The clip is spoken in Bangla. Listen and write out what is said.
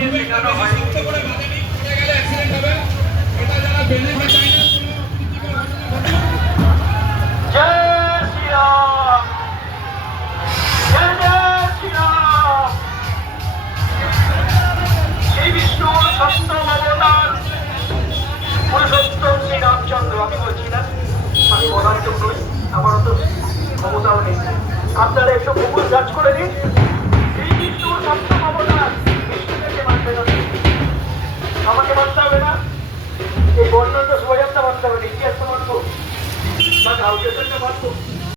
নিয়ে শেখানো হয়। জয় শ্রীরাম, জয় জয় শ্রীরাম। শ্রী বিষ্ণুর সপ্তম অবতার পুরুষোত্তম শ্রীরামচন্দ্র। আমি বলছি না, আমি বলার জন্যই, আমার অত ক্ষমতাও নেই। আপনারা একটু গুগল সার্চ করে দিন।